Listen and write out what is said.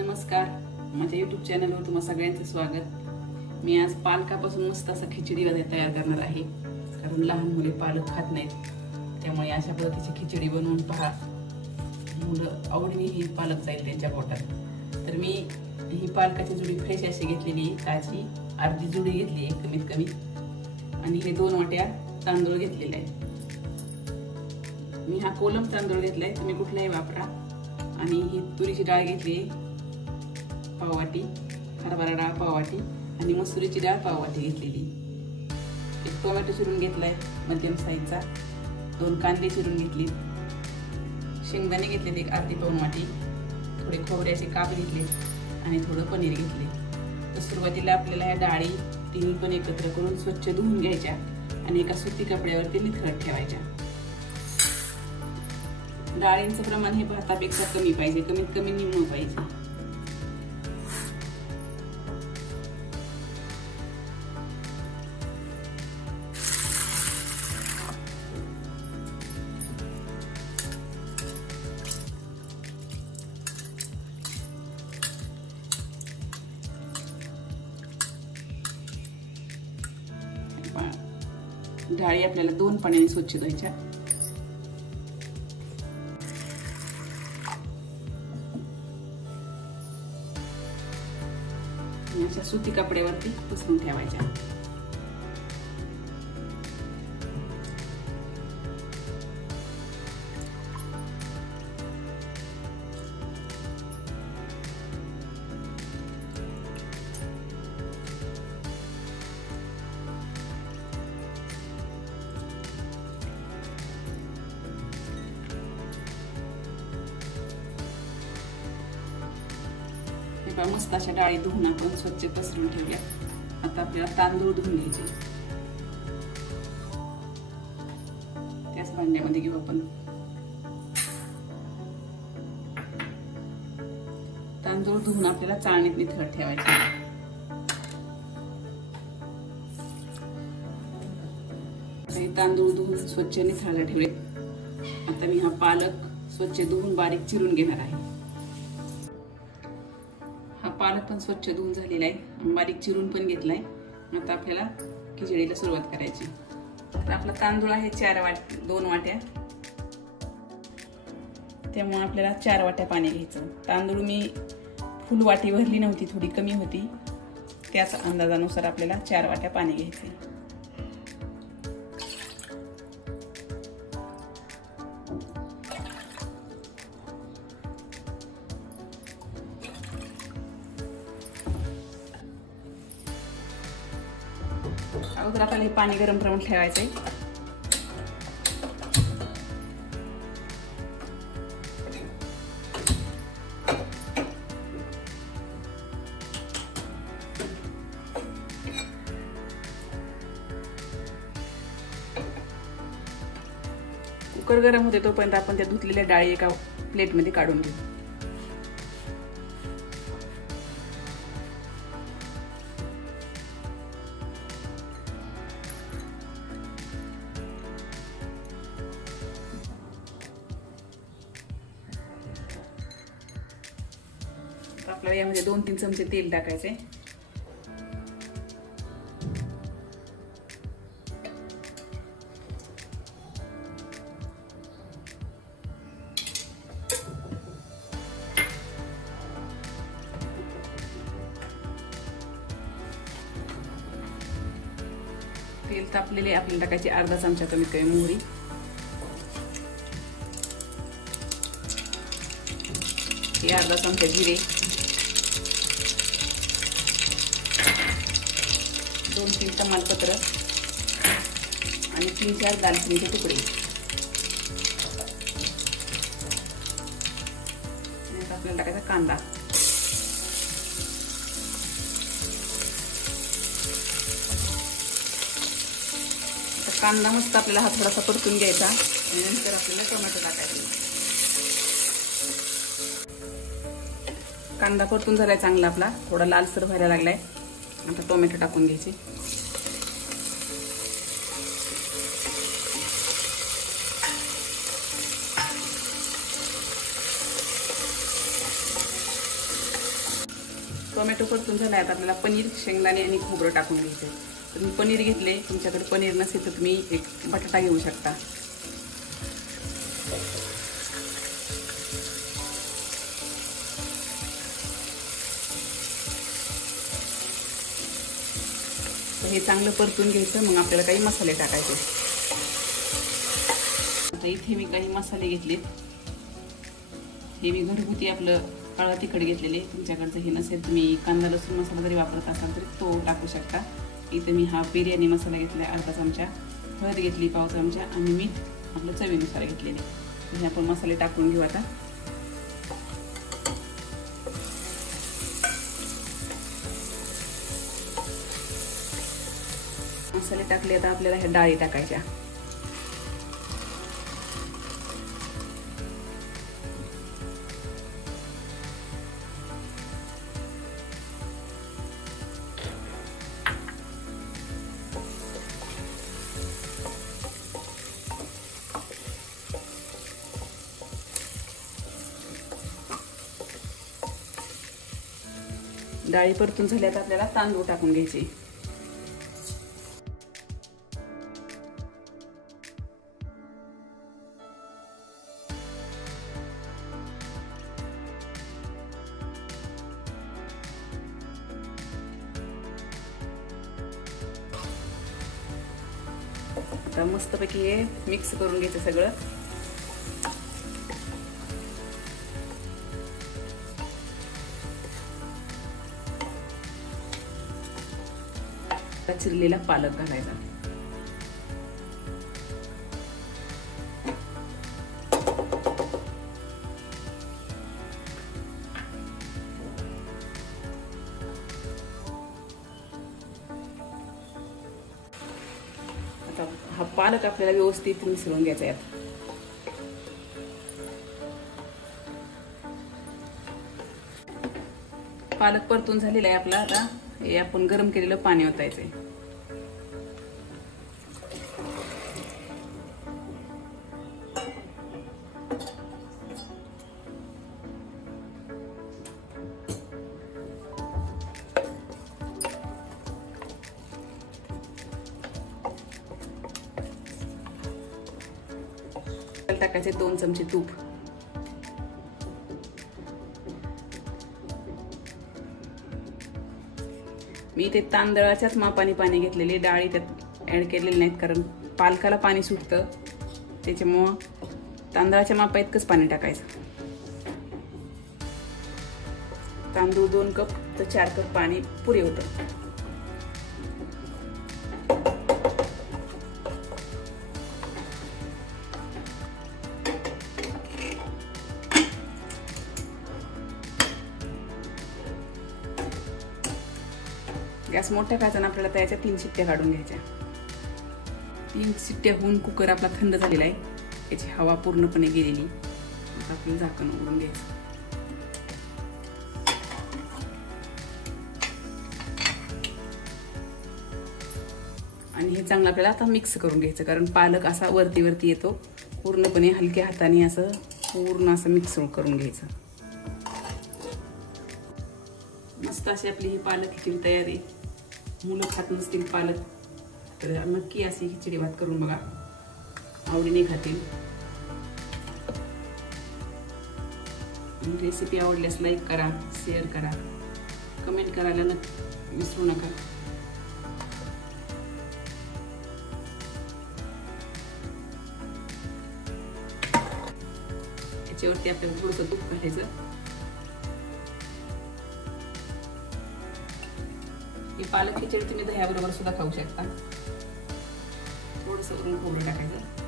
नमस्कार, माझ्या YouTube चॅनलवर तुम्हा सगळ्यांचं स्वागत। मी आज पालकापासून मस्त असा खिचडी तयार करणार आहे, कारण लहान मुले पालक खात नाहीत, त्यामुळे अशा पद्धतीची खिचडी बनवून पहा। मुलं आवडीने ही पालक जाईल त्यांच्या पोटात। तर मी ही पालकाची जुडी फ्रेश अशी घेतलेली, ताजी अर्धी जुडी घेतली आहे कमीत कमी, आणि हे 2 वाट्या तांदूळ घेतलेले आहेत। मी हा कोलम तांदूळ घेतलाय, तुम्ही कुठलाही वापरा। आणि ही तुरीची डाळ घेतली पाव वाटी, हरभरा डाळ पाव वाटी, आणि मसुरीची डाळ पाव वाटी घेतलेली। एक टोमॅटो चिरून घेतलाय मध्यम साईजचा, 2 कांदे चिरून घेतले, शेंगदाणे घेतले एक अर्धी पाऊण वाटी, थोडे खोबऱ्याचे काप घेतले आणि थोडं पनीर घेतले। तर सुरुवातीला आपल्याला ह्या डाळी तिन्ही पण एकत्र करून स्वच्छ धुवून घ्यायच्या आणि एका सुती कपड्यावरती निथळत ठेवायच्या। डाळींचं प्रमाण हे भातापेक्षा कमी पाहिजे, कमीत कमी निम्म पाहिजे। डाळी आपल्याला 2 पाण्याने स्वच्छ धुवायच्या। अशा सुती कपड्यावरती पसरून ठेवायच्या। मस्त अशा डाळी धुवून आपण स्वच्छ पसरून ठेवूया। आता आपल्याला तांदूळ धुवून घ्यायचे, त्याच भांड्यामध्ये घेऊ आपण। तांदूळ धुवून आपल्याला चाळणीत निथळत ठेवायचे। हे तांदूळ धुवून स्वच्छ निथळायला ठेवले। आता मी हा पालक स्वच्छ धुवून बारीक चिरून घेणार आहे। पालक पण स्वच्छ धुवून झालेला आहे, बारीक चिरून पण घेतलाय। आता आपल्याला खिचडीला सुरुवात करायची। तर आपला तांदूळ आहे 2 वाट्या, त्यामुळे आपल्याला 4 वाट्या पाणी घ्यायचं। तांदूळ मी फुल वाटी भरली नव्हती, थोडी कमी होती, त्याच अंदाजानुसार आपल्याला 4 वाट्या पाणी घ्यायचे। अगोदर आपल्याला हे पाणी गरम करून ठेवायचंय। कुकर गरम होते तोपर्यंत आपण त्या धुतलेल्या डाळी एका प्लेटमध्ये काढून घेऊ। आपल्याला यामध्ये 2-3 चमचे तेल टाकायचे। तेल तापलेले आपल्याला टाकायचे अर्धा चमचा कमीत कमी मोहरी, अर्धा चमचा जिरे, 2-3 तमालपत्र आणि 3-4 दालचिनीचे तुकडे। आपल्याला टाकायचा कांदा। कांदा मस्त आपल्याला हा थोडासा परतून घ्यायचा आणि नंतर आपल्याला टोमॅटो टाकायचा। कांदा परतून झालाय चांगला, आपला थोडा लालसर व्हायला लागलाय। आता टोमॅटो टाकून घ्यायचे। टोमॅटो परतून झाला आता आपल्याला पनीर, शेंगदाणे आणि खोबरं टाकून घ्यायचं. तर मी पनीर घेतले, तुमच्याकडे पनीर नसेल तर तुम्ही एक बटाटा घेऊ शकता. हे चांगलं परतून घ्यायचं. मग आपल्याला काही मसाले टाकायचे. आता इथे मी काही मसाले घेतलेत. हे मी घरगुती आपलं काळं तिखट घेतलेले. तुमच्याकडचं हे नसेल तुम्ही कांदा लसूण मसाला जरी वापरत असाल तरी तो टाकू शकता. इथे मी हा बिर्याणी मसाला घेतला अर्धा चमचा, हळद घेतली पाव चमचा आणि मीठ आपलं चवीनुसार घेतलेले. हे आपण मसाले टाकून घेऊ. आता मसाले टाकले. आता आपल्याला ह्या डाळी टाकायच्या. डाळी परतून झाल्यात आपल्याला तांदूळ टाकून घ्यायचे. आता मस्तपैकी हे मिक्स करून घ्यायचं सगळं. चिरलेला पालक घालायचा. आता हा पालक आपल्याला व्यवस्थित मिसळून घ्यायचा यात. पालक परतून झालेला आहे आपला. आता हे आपण गरम केलेलं पाणी ओतायचंय. टाकायचे 2 चमचे तूप. मी इथे तांदळाच्याच मापाने पाणी घेतलेले, डाळी त्यात ऍड केलेले नाहीत कारण पालकाला पाणी सुटतं. त्याच्यामुळं तांदळाच्या मापा इतकंच पाणी टाकायचं. तांदूळ 2 कप तर 4 कप पाणी पुरे होतं. गॅस मोठ्या करायचा आणि आपल्याला त्याच्या 3 शिट्ट्या काढून घ्यायच्या. 3 शिट्ट्या होऊन कुकर आपला थंड झालेला आहे. याची हवा पूर्णपणे गेलेली. आता आपलं झाकण उघडून घ्यायचं. आणि हे चांगलं आपल्याला आता मिक्स करून घ्यायचं कारण पालक असा वरती वरती येतो. पूर्णपणे हलक्या हाताने असं पूर्ण असं मिक्स करून घ्यायचं. मस्त अशी आपली ही पालक खिचडी तयार आहे. मुलं खात नसतील पालक तर नक्की अशी खिचडी भात करून बघा, आवडीने खातील. रेसिपी आवडल्यास लाईक करा, शेअर करा, कमेंट करायला विसरू नका. याच्यावरती आपल्याला थोडंसं तूप घालायचं. ही पालक खिचडी तुम्ही दह्याबरोबर सुद्धा खाऊ शकता. थोडंसं वरून खोबरं टाकायचं.